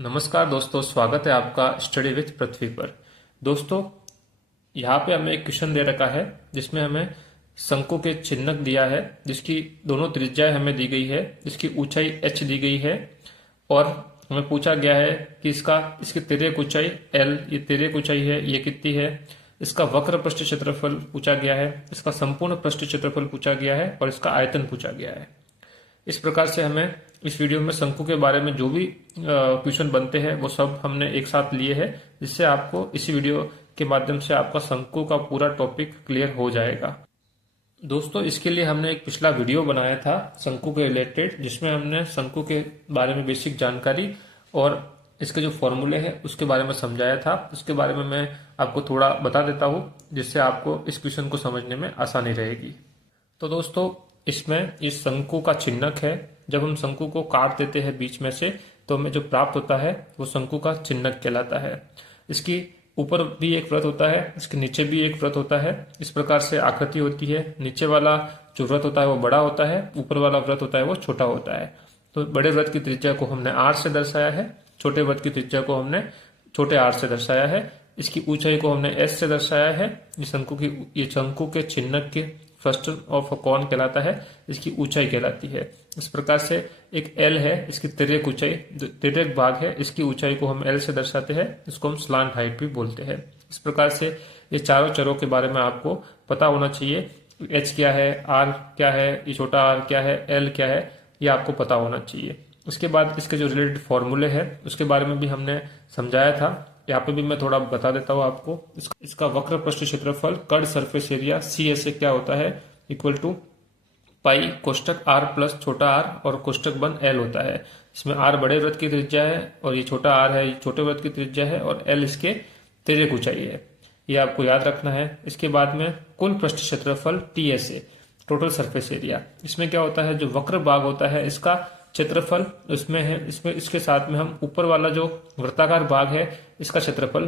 नमस्कार दोस्तों, स्वागत है आपका स्टडी विथ पृथ्वी पर। दोस्तों, यहाँ पे हमें एक क्वेश्चन दे रखा है जिसमें हमें शंकु के चिन्हक दिया है, जिसकी दोनों त्रिज्याएं हमें दी गई है, जिसकी ऊंचाई h दी गई है और हमें पूछा गया है कि इसकी तिर्यक ऊंचाई l, ये तिर्यक ऊंचाई है, ये कितनी है। इसका वक्र पृष्ठ क्षेत्रफल पूछा गया है, इसका संपूर्ण पृष्ठ क्षेत्रफल पूछा गया है और इसका आयतन पूछा गया है। इस प्रकार से हमें इस वीडियो में शंकु के बारे में जो भी क्वेश्चन बनते हैं वो सब हमने एक साथ लिए हैं, जिससे आपको इसी वीडियो के माध्यम से आपका शंकु का पूरा टॉपिक क्लियर हो जाएगा। दोस्तों, इसके लिए हमने एक पिछला वीडियो बनाया था शंकु के रिलेटेड, जिसमें हमने शंकु के बारे में बेसिक जानकारी और इसके जो फॉर्मूले हैं उसके बारे में समझाया था। उसके बारे में मैं आपको थोड़ा बता देता हूँ, जिससे आपको इस क्वेश्चन को समझने में आसानी रहेगी। तो दोस्तों, इसमें इस शंकु का चिन्हक है। जब हम शंकु को काट देते हैं बीच में से, तो हमें जो प्राप्त होता है वो शंकु का चिन्हक कहलाता है। इसकी ऊपर भी एक वृत्त होता है, इसके नीचे भी एक वृत्त होता है। इस प्रकार से आकृति होती है। नीचे वाला जो वृत्त होता है वो बड़ा होता है, ऊपर वाला वृत्त होता है वो छोटा होता है। तो बड़े वृत्त की त्रिज्या को हमने r से दर्शाया है, छोटे वृत्त की त्रिज्या को हमने छोटे r से दर्शाया है। इसकी ऊंचाई को हमने s से दर्शाया है। ये शंकु के चिन्हक के फ्रस्टन ऑफ अ कॉन कहलाता है, इसकी ऊंचाई कहलाती है। इस प्रकार से एक L है, इसकी तिर्यक ऊंचाई, तिर्यक भाग है, इसकी ऊंचाई को हम L से दर्शाते हैं। इसको हम स्लांट हाइट भी बोलते हैं। इस प्रकार से ये चारों चरों के बारे में आपको पता होना चाहिए। H क्या है, R क्या है, ये छोटा r क्या है, L क्या है, ये आपको पता होना चाहिए। उसके बाद इसके जो रिलेटेड फॉर्मूले हैं उसके बारे में भी हमने समझाया था। यहाँ पे भी मैं थोड़ा बता देता हूँ आपको। इसका वक्र पृष्ठ क्षेत्रफल कर्ड सरफेस एरिया CSA क्या होता है, इक्वल टू पाई कोष्टक r प्लस छोटा r और कोष्टक बंद L होता है। इसमें r बड़े वृत्त की त्रिज्या है और ये छोटा r है, ये छोटे वृत्त की त्रिज्या है और L इसके तिर्यक ऊंचाई है। ये आपको याद रखना है। इसके बाद में कुल पृष्ठ क्षेत्रफल TSA, टोटल सरफेस एरिया। इसमें क्या होता है, जो वक्र भाग होता है इसका क्षेत्रफल उसमें है, इसमें इसके साथ में हम ऊपर वाला जो वृत्ताकार भाग है इसका क्षेत्रफल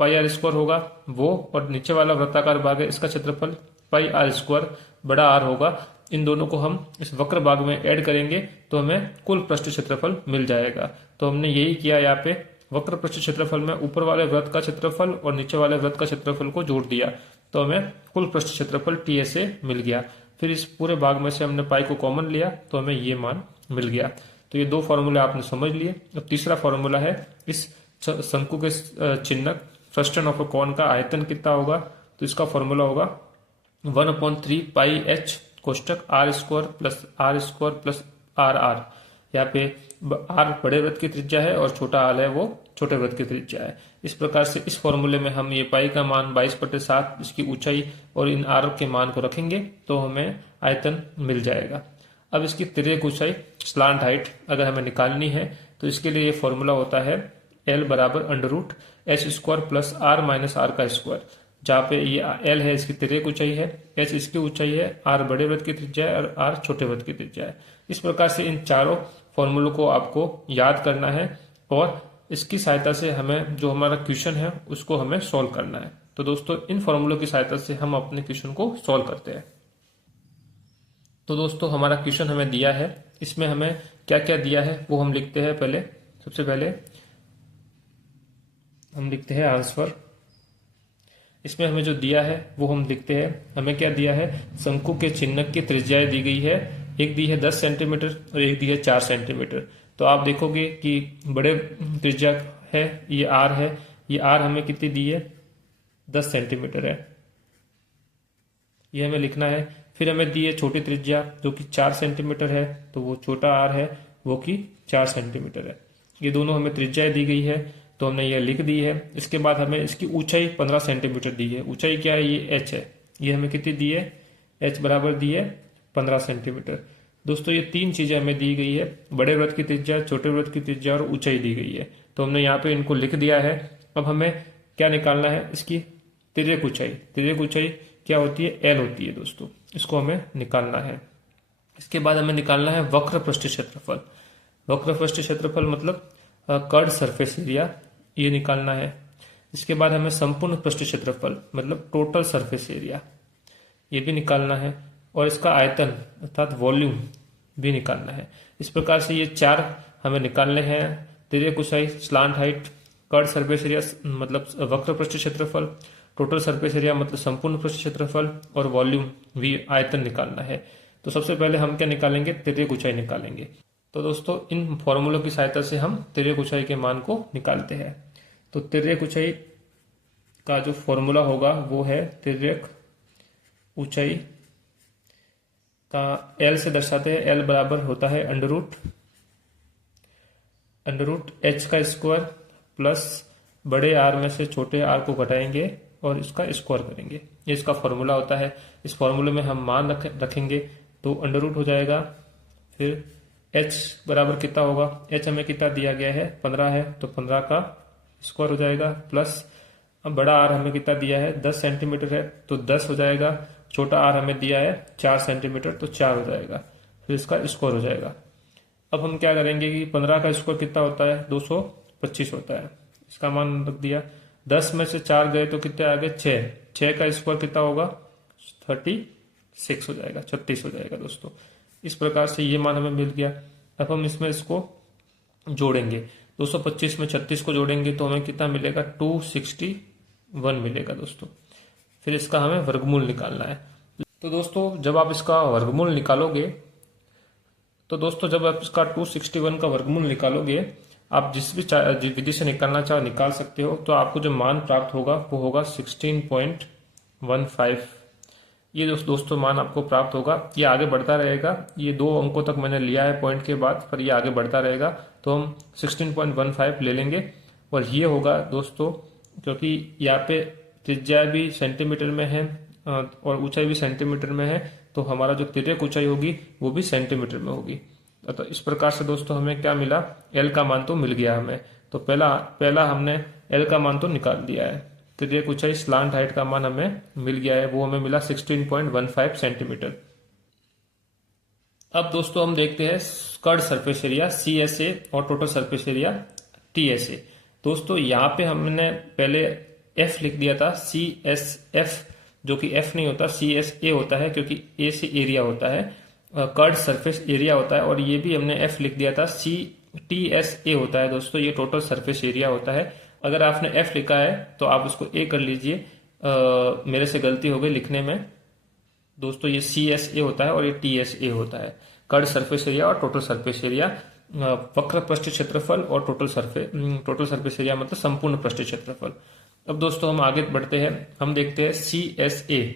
पाई r स्क्वायर होगा वो, और नीचे वाला वृत्ताकार भाग है इसका क्षेत्रफल पाई r स्क्वायर बड़ा R होगा। इन दोनों को हम इस वक्र भाग में ऐड करेंगे तो हमें कुल पृष्ठ क्षेत्रफल मिल जाएगा। तो हमने यही किया, यहाँ पे वक्र पृष्ठ क्षेत्रफल में ऊपर वाले वृत्त का क्षेत्रफल और नीचे वाले वृत्त का क्षेत्रफल को जोड़ दिया, तो हमें कुल पृष्ठ क्षेत्रफल TSA मिल गया। फिर इस पूरे भाग में से हमने पाई को कॉमन लिया तो हमें ये मान मिल गया। तो ये दो फॉर्मूले आपने समझ लिए। अब तीसरा फॉर्मूला है इस शंकु के चिन्हक फ्रस्टन ऑफ अ कॉन का आयतन कितना होगा। तो इसका फॉर्मूला होगा 1/3 पाई h कोष्टक r square plus r। यहाँ पे r बड़े वृत्त की त्रिज्या है और छोटा r है वो छोटे वृत्त की त्रिज्या है। इस प्रकार से इस फॉर्मूले में हम ये पाई का मान 22/7 इसकी ऊंचाई और इन r के मान को रखेंगे तो हमें आयतन मिल जाएगा। अब इसकी तिर्यक ऊंचाई स्लांट हाइट अगर हमें निकालनी है तो इसके लिए ये फॉर्मूला होता है L बराबर √h square plus r minus r का स्क्वायर, जहाँ पे ये L है इसकी तिर्यक ऊंचाई है, h इसकी ऊंचाई है, r बड़े वृत्त की त्रिज्या है और r छोटे वृत्त की त्रिज्या है। इस प्रकार से इन चारों फॉर्मूलों को आपको याद करना है और इसकी सहायता से हमें जो हमारा क्वेश्चन है उसको हमें सॉल्व करना है। तो दोस्तों, इन फॉर्मूलों की सहायता से हम अपने क्वेश्चन को सॉल्व करते हैं। तो दोस्तों, हमारा क्वेश्चन हमें दिया है, इसमें हमें क्या क्या दिया है वो हम लिखते हैं। सबसे पहले हम लिखते हैं आंसर। इसमें हमें जो दिया है वो हम लिखते हैं। हमें क्या दिया है, शंकु के चिन्हक की त्रिज्याएं दी गई है। एक दी है 10 सेंटीमीटर और एक दी है 4 सेंटीमीटर। तो आप देखोगे कि बड़े त्रिज्या है, ये r है, ये r हमें कितनी दी है, 10 सेंटीमीटर है, ये हमें लिखना है। फिर हमें दी है छोटी त्रिज्या जो कि 4 सेंटीमीटर है, तो वो छोटा r है वो कि 4 सेंटीमीटर है। ये दोनों हमें त्रिज्याएं दी गई है तो हमने ये लिख दी है। इसके बाद हमें इसकी ऊंचाई 15 सेंटीमीटर दी है। ऊंचाई क्या है, ये h है, ये हमें कितनी दी है, h बराबर दी है 15 सेंटीमीटर। दोस्तों, ये तीन चीजें हमें दी गई है, बड़े वृत्त की त्रिज्या, छोटे वृत्त की त्रिज्या और ऊंचाई दी गई है। तो हमने यहाँ पे इनको लिख दिया है। अब हमें क्या निकालना है, इसकी तिर्यक ऊंचाई। तिर्यक ऊंचाई क्या होती है, L होती है दोस्तों, इसको हमें निकालना है। इसके बाद हमें निकालना है वक्र पृष्ठ क्षेत्रफल। वक्र पृष्ठ क्षेत्रफल मतलब कर्ड सरफेस एरिया, ये निकालना है। इसके बाद हमें संपूर्ण पृष्ठ क्षेत्रफल मतलब टोटल सरफेस एरिया, ये भी निकालना है। और इसका आयतन अर्थात वॉल्यूम भी निकालना है। इस प्रकार से ये चार हमें निकालने हैं। तिर्यक ऊंचाई, slant height, curved surface area मतलब वक्र पृष्ठ क्षेत्रफल, टोटल सरफेस एरिया मतलब संपूर्ण पृष्ठ क्षेत्रफल, और वॉल्यूम वी आयतन निकालना है। तो सबसे पहले हम क्या निकालेंगे, तिर्यक ऊंचाई निकालेंगे। तो दोस्तों इन फॉर्मूलों की सहायता से हम तिर्यक ऊंचाई के मान को निकालते हैं। तो तिर्यक ऊंचाई का जो फॉर्मूला होगा वो है तिर्यक ऊंचाई का एल से दर्शाते हैं। एल बराबर होता है अंडर रूट एच का स्क्वायर प्लस बड़े आर में से छोटे आर को घटाएंगे और इसका स्क्वायर करेंगे। ये इसका फॉर्मूला होता है। इस फॉर्मूले में हम मान रखेंगे तो अंडर रूट हो जाएगा। फिर h बराबर कितना होगा, h हमें कितना दिया गया है 15 है, तो 15 का स्क्वायर हो जाएगा प्लस अब बड़ा आर हमें कितना दिया है 10 सेंटीमीटर है, तो 10 हो जाएगा। छोटा आर हमें दिया है 4 सेंटीमीटर, तो 4 हो जाएगा। फिर इसका स्क्वायर हो जाएगा। अब हम क्या करेंगे कि 15 का स्क्वायर कितना होता है 225 होता है। इसका मान रख दिया। 10 में से 4 गए तो कितने आ गए 6 का स्क्वायर कितना होगा 36 हो जाएगा, 36 हो जाएगा दोस्तों। इस प्रकार से ये मान हमें मिल गया। अब हम इसमें इसको जोड़ेंगे, 225 में 36 को जोड़ेंगे तो हमें कितना मिलेगा 261 मिलेगा दोस्तों। फिर इसका हमें वर्गमूल निकालना है। तो दोस्तों जब आप इसका वर्गमूल निकालोगे, तो दोस्तों जब आप इसका 261 का वर्गमूल निकालोगे, आप जिस भी विधि से निकालना चाहो निकाल सकते हो। तो आपको जो मान प्राप्त होगा वो होगा 16.15। ये दोस्तों मान आपको प्राप्त होगा। ये आगे बढ़ता रहेगा। ये 2 अंकों तक मैंने लिया है पॉइंट के बाद, पर ये आगे बढ़ता रहेगा। तो हम 16.15 ले लेंगे और ये होगा दोस्तों, क्योंकि यहाँ पे त्रिज्या भी सेंटीमीटर में है और ऊंचाई भी सेंटीमीटर में है, तो हमारा जो तिर्यक ऊंचाई होगी वो भी सेंटीमीटर में होगी। तो इस प्रकार से दोस्तों हमें क्या मिला, एल का मान तो मिल गया हमें। तो पहला हमने एल का मान तो निकाल दिया है। तिर्यक ऊंचाई स्लांट हाइट का मान हमें मिल गया है, वो हमें मिला 16.15 सेंटीमीटर। अब दोस्तों हम देखते हैं कर्ड सरफेस एरिया CSA और टोटल सरफेस एरिया TSA। दोस्तों यहाँ पे हमने पहले F लिख दिया था, CSF, जो कि F नहीं होता, CSA होता है, क्योंकि A से एरिया होता है, कर्ड सरफेस एरिया होता है। और ये भी हमने F लिख दिया था, TSA होता है दोस्तों, ये टोटल सरफेस एरिया होता है। अगर आपने F लिखा है तो आप उसको A कर लीजिए, मेरे से गलती हो गई लिखने में दोस्तों। ये CSA होता है और ये TSA होता है, कर्ड सरफेस एरिया और टोटल सरफेस एरिया। वक्र पृष्ठ क्षेत्रफल और टोटल सरफेस एरिया मतलब संपूर्ण पृष्ठ क्षेत्रफल। अब दोस्तों हम आगे बढ़ते हैं, हम देखते हैं CSA,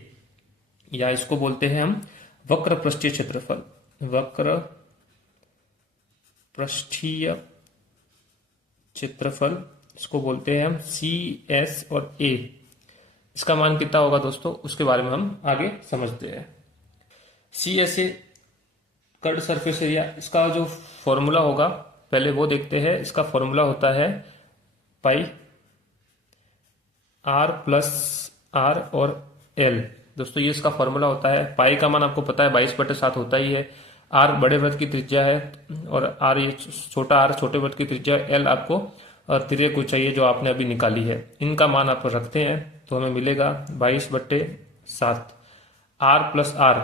या इसको बोलते हैं हम वक्र पृष्ठीय क्षेत्रफल। वक्र पृष्ठीय क्षेत्रफल इसको बोलते हैं हम CS और A। इसका मान कितना होगा दोस्तों, उसके बारे में हम आगे समझते हैं। CSA कर्ड सरफेस एरिया, इसका जो फॉर्मूला होगा पहले वो देखते हैं। इसका फॉर्मूला होता है पाई R प्लस R और L। दोस्तों ये इसका फॉर्मूला होता है। पाई का मान आपको पता है 22/7 होता ही है। R बड़े वृत्त की त्रिज्या है और R ये छोटा R छोटे वृत्त की त्रिज्या। L आपको तिर्यक ऊंचाई है जो आपने अभी निकाली है। इनका मान आप रखते हैं तो हमें मिलेगा 22/7। R प्लस R,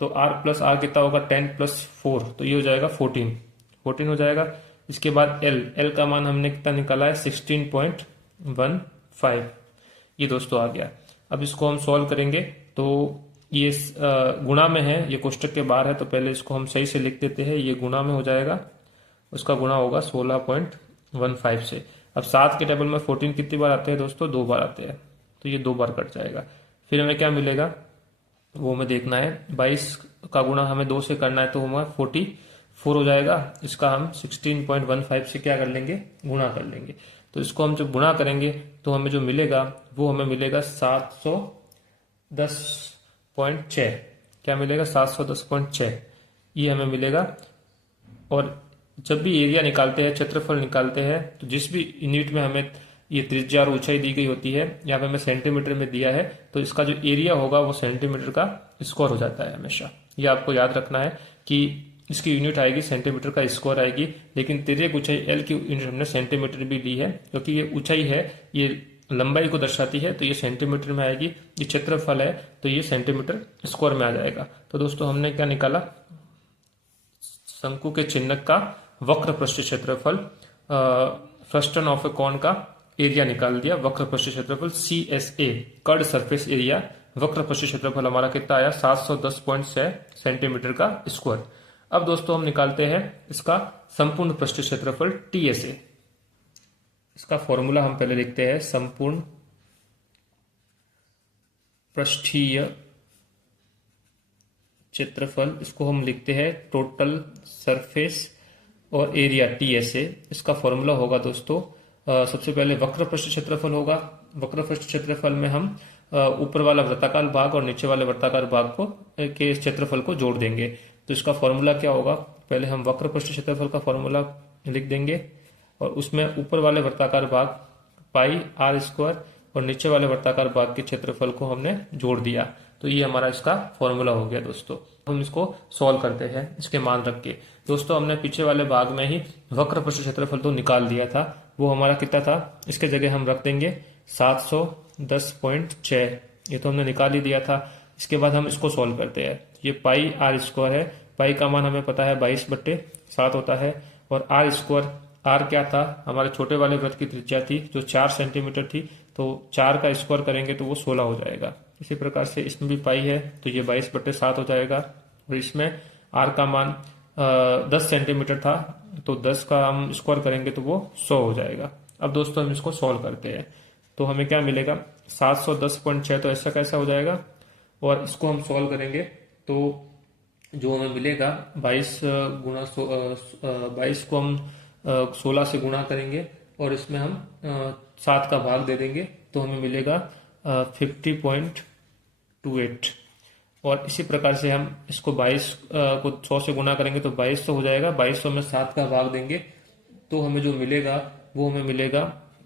तो R प्लस R कितना होगा 10 + 4, तो ये हो जाएगा 14 हो जाएगा। इसके बाद L का मान हमने कितना निकाला है 16.15, ये दोस्तों आ गया। अब इसको हम सॉल्व करेंगे तो ये गुणा में है, ये कोष्टक के बाहर है, तो पहले इसको हम सही से लिख देते हैं। ये गुणा में हो जाएगा, उसका गुणा होगा 16.15 से। अब 7 के टेबल में 14 कितनी बार आते हैं दोस्तों, 2 बार आते हैं, तो ये 2 बार कट जाएगा। फिर हमें क्या मिलेगा वो हमें देखना है। 22 का गुणा हमें 2 से करना है, तो हमारा 44 हो जाएगा। इसका हम 16.15 से क्या कर लेंगे, गुणा कर लेंगे। तो इसको हम जब गुणा करेंगे तो हमें जो मिलेगा वो हमें मिलेगा 710.6। क्या मिलेगा 710.6, ये हमें मिलेगा। और जब भी एरिया निकालते हैं, क्षेत्रफल निकालते हैं, तो जिस भी यूनिट में हमें ये त्रिज्या और ऊंचाई दी गई होती है, यहाँ पे हमें सेंटीमीटर में दिया है, तो इसका जो एरिया होगा वो सेंटीमीटर का स्क्वायर हो जाता है हमेशा। ये आपको याद रखना है कि इसकी यूनिट आएगी सेंटीमीटर का स्क्वायर आएगी, लेकिन तिर्यक ऊंचाई L की यूनिट हमने सेंटीमीटर भी ली है, क्योंकि ये ऊंचाई है, ये लंबाई को दर्शाती है, तो ये सेंटीमीटर में आएगी। ये क्षेत्रफल है तो ये सेंटीमीटर स्क्वायर में आ जाएगा। तो दोस्तों हमने क्या निकाला, शंकु के चिन्हक का वक्र पृष्ठ क्षेत्रफल फ्रस्टन ऑफ ए कॉन का एरिया निकाल दिया, वक्र पृष्ठ क्षेत्रफल CSA, कर्ड सरफेस एरिया, वक्र पृष्ठ क्षेत्रफल हमारा कितना आया 710.6 सेंटीमीटर का स्क्वायर। अब दोस्तों हम निकालते हैं इसका संपूर्ण पृष्ठ क्षेत्रफल TSA। इसका फॉर्मूला हम पहले लिखते हैं, संपूर्ण पृष्ठीय क्षेत्रफल, इसको हम लिखते हैं टोटल सरफेस और एरिया TSA। इसका फॉर्मूला होगा दोस्तों, सबसे पहले वक्र पृष्ठ क्षेत्रफल होगा। वक्र पृष्ठ क्षेत्रफल में हम ऊपर वाला वृत्ताकार भाग और नीचे वाले वृत्ताकार भाग को के क्षेत्रफल को जोड़ देंगे। तो इसका फॉर्मूला क्या होगा, पहले हम वक्र पृष्ठ क्षेत्रफल का फॉर्मूला लिख देंगे और उसमें ऊपर वाले वृत्ताकार भाग पाई R स्क्वायर और नीचे वाले वृत्ताकार भाग के क्षेत्रफल को हमने जोड़ दिया। तो ये हमारा इसका फॉर्मूला हो गया दोस्तों। हम इसको सॉल्व करते हैं इसके मान रख के। दोस्तों हमने पीछे वाले भाग में ही वक्र पृष्ठ क्षेत्रफल तो निकाल दिया था, वो हमारा कितना था, इसके जगह हम रख देंगे 710.6, ये तो हमने निकाल ही दिया था। इसके बाद हम इसको सॉल्व करते हैं। ये पाई R स्क्वायर है, पाई का मान हमें पता है 22/7 होता है, और R स्क्वायर, R क्या था, हमारे छोटे वाले वृत्त की त्रिज्या थी जो 4 सेंटीमीटर थी, तो 4 का स्क्वायर करेंगे तो वो 16 हो जाएगा। इसी प्रकार से इसमें भी पाई है तो ये 22/7 हो जाएगा, और इसमें R का मान 10 सेंटीमीटर था तो 10 का हम स्क्वायर करेंगे तो वो 100 हो जाएगा। अब दोस्तों हम इसको सॉल्व करते हैं तो हमें क्या मिलेगा, 710.6 तो ऐसा कैसा हो जाएगा, और इसको हम सॉल्व करेंगे तो जो हमें मिलेगा 22 को हम 16 से गुणा करेंगे और इसमें हम 7 का भाग दे देंगे तो हमें मिलेगा 50.28, और इसी प्रकार से हम इसको 22 को 100 से गुणा करेंगे तो 2200 हो जाएगा। 2200 में 7 का भाग देंगे तो हमें जो मिलेगा वो हमें मिलेगा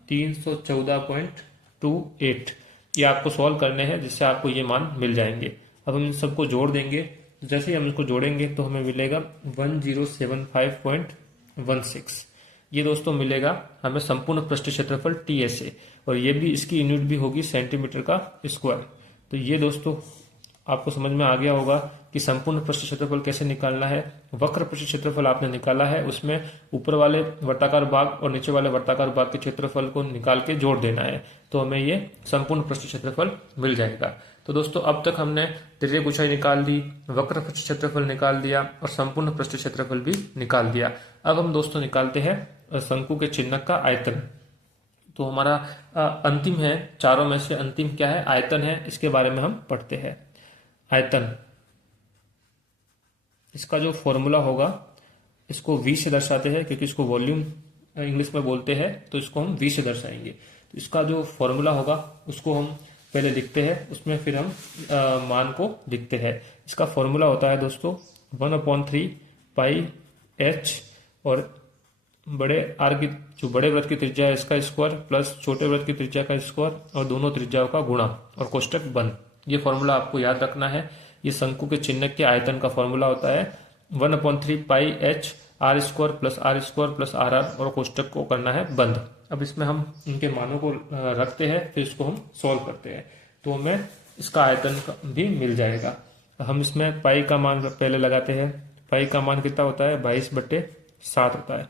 314.28। ये आपको सॉल्व करने हैं जिससे आपको ये मान मिल जाएंगे। अब हम इन सबको जोड़ देंगे, जैसे ही हम इसको जोड़ेंगे तो हमें मिलेगा 1075.16। ये दोस्तों मिलेगा हमें संपूर्ण पृष्ठ क्षेत्रफल TSA, और ये भी इसकी यूनिट भी होगी सेंटीमीटर का स्क्वायर। तो ये दोस्तों आपको समझ में आ गया होगा कि संपूर्ण पृष्ठ क्षेत्रफल कैसे निकालना है। वक्र पृष्ठ क्षेत्रफल आपने निकाला है, उसमें ऊपर वाले वर्ताकार भाग और नीचे वाले वर्ताकार भाग के क्षेत्रफल को निकाल के जोड़ देना है तो हमें ये संपूर्ण पृष्ठ क्षेत्रफल मिल जाएगा। तो दोस्तों अब तक हमने त्रिज्यक ऊंचाई निकाल दी, वक्र पृष्ठ क्षेत्रफल निकाल दिया और संपूर्ण पृष्ठ क्षेत्रफल भी निकाल दिया। अब हम दोस्तों निकालते हैं शंकु के चिन्हक का आयतन। तो हमारा अंतिम है, चारों में से अंतिम क्या है, आयतन है। इसके बारे में हम पढ़ते हैं। आयतन, इसका जो फॉर्मूला होगा इसको V से दर्शाते हैं, क्योंकि इसको वॉल्यूम इंग्लिश में बोलते हैं तो इसको हम V से दर्शाएंगे। तो इसका जो फॉर्मूला होगा उसको हम पहले लिखते हैं, उसमें फिर हम मान को लिखते हैं। इसका फॉर्मूला होता है दोस्तों 1/3 पाई H, और बड़े आर की जो बड़े वृत्त की त्रिज्या है इसका स्क्वायर प्लस छोटे वृत्त की त्रिज्या का स्क्वायर और दोनों त्रिज्याओं का गुणा और कोष्टक बंद। ये फॉर्मूला आपको याद रखना है। ये शंकु के चिन्हक के आयतन का फॉर्मूला होता है 1/3 पाई H R square plus RR और कोष्टक को करना है बंद। अब इसमें हम इनके मानों को रखते हैं, फिर इसको हम सॉल्व करते हैं तो हमें इसका आयतन भी मिल जाएगा। हम इसमें पाई का मान पहले लगाते हैं। पाई का मान कितना होता है, 22/7 होता है।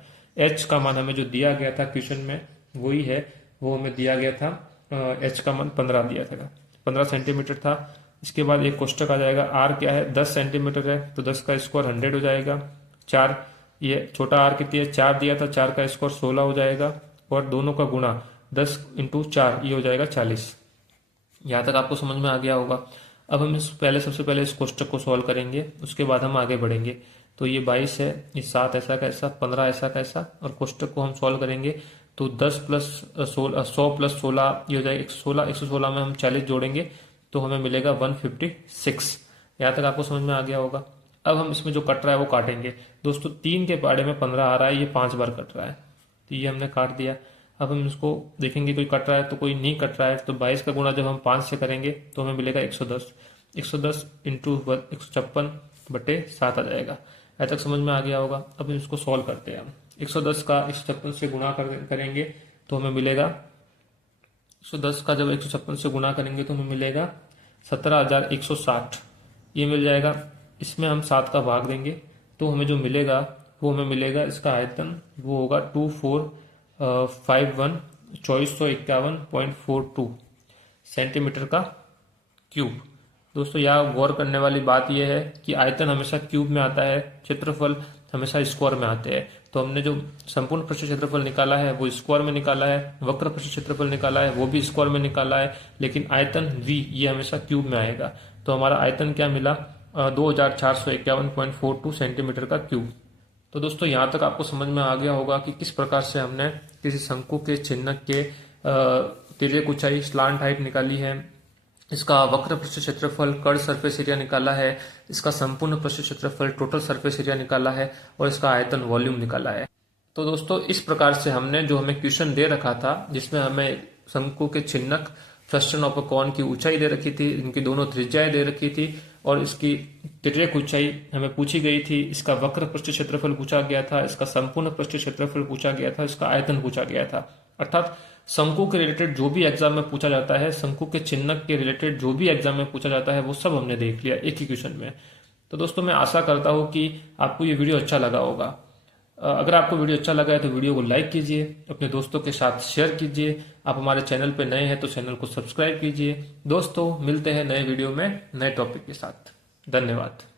H का मान हमें जो दिया गया था क्वेश्चन में वही है, वो हमें दिया गया था H का मान 15 दिया था, 15 सेंटीमीटर था। इसके बाद एक कोष्टक आ जाएगा, R क्या है 10 सेंटीमीटर है तो 10 का स्क्वायर 100 हो जाएगा। 4, ये छोटा R कितनी है 4 दिया था, 4 का स्क्वायर 16 हो जाएगा और दोनों का गुणा 10 × 4 ये हो जाएगा 40। यहाँ तक आपको समझ में आ गया होगा। अब हम सबसे पहले इस कोष्टक को सॉल्व करेंगे, उसके बाद हम आगे बढ़ेंगे। तो ये 22 है, ये 7 ऐसा कैसा, 15 ऐसा कैसा, और कोष्टक को हम सॉल्व करेंगे तो 10 + 16 100 + 16 ये हो जाएगा 116। 116 में हम 40 जोड़ेंगे तो हमें मिलेगा 156। यहाँ तक आपको समझ में आ गया होगा। अब हम इसमें जो कट रहा है वो काटेंगे। दोस्तों 3 के पाड़े में 15 आ रहा है, ये 5 बार कट रहा है तो ये हमने काट दिया। अब हम इसको देखेंगे कोई कट रहा है तो कोई नहीं कट रहा है, तो 22 का गुणा जब हम 5 से करेंगे तो हमें मिलेगा 110। 110 × 156/7 आ जाएगा। यहाँ तक समझ में आ गया होगा। अब हम इसको सॉल्व करते हैं। 110 का 156 से गुणा करेंगे तो हमें मिलेगा 110 का जब 156 से गुणा करेंगे तो हमें मिलेगा 17,160 ये मिल जाएगा। इसमें हम 7 का भाग देंगे तो हमें जो मिलेगा वो हमें मिलेगा, इसका आयतन वो होगा 24 2451.42 सेंटीमीटर का क्यूब। दोस्तों यहाँ गौर करने वाली बात यह है कि आयतन हमेशा क्यूब में आता है, क्षेत्रफल हमेशा स्क्वायर में आते हैं। तो हमने जो संपूर्ण पृष्ठ क्षेत्रफल निकाला है वो स्क्वायर में निकाला है, वक्र पृष्ठ क्षेत्रफल निकाला है वो भी स्क्वायर में निकाला है, लेकिन आयतन v ये हमेशा क्यूब में आएगा। तो हमारा आयतन क्या मिला? 2451.42 सेंटीमीटर का क्यूब। तो दोस्तों यहाँ तक आपको समझ में आ गया होगा कि किस प्रकार से हमने किसी शंकु के चिन्हक के तिर्यक ऊंचाई स्लांट हाइट निकाली है, इसका वक्र पृष्ठ क्षेत्रफल कर्व सरफेस एरिया निकाला है, इसका संपूर्ण पृष्ठ क्षेत्रफल टोटल सरफेस एरिया निकाला है और इसका आयतन वॉल्यूम निकाला है। तो दोस्तों इस प्रकार से हमने जो हमें क्वेश्चन दे रखा था, जिसमें हमें शंकु के चिन्हक फ्रस्टन ऑफ अ कॉन की ऊंचाई दे रखी थी, इनकी दोनों त्रिज्याएं दे रखी थी और इसकी तिर्यक ऊंचाई हमें पूछी गई थी, इसका वक्र पृष्ठ क्षेत्रफल पूछा गया था, इसका संपूर्ण पृष्ठ क्षेत्रफल पूछा गया था, इसका आयतन पूछा गया था। अर्थात शंकु के रिलेटेड जो भी एग्जाम में पूछा जाता है, शंकु के चिन्हक के रिलेटेड जो भी एग्जाम में पूछा जाता है, वो सब हमने देख लिया एक ही क्वेश्चन में। तो दोस्तों मैं आशा करता हूं कि आपको ये वीडियो अच्छा लगा होगा। अगर आपको वीडियो अच्छा लगा है तो वीडियो को लाइक कीजिए, अपने दोस्तों के साथ शेयर कीजिए। आप हमारे चैनल पर नए हैं तो चैनल को सब्सक्राइब कीजिए। दोस्तों मिलते हैं नए वीडियो में नए टॉपिक के साथ। धन्यवाद।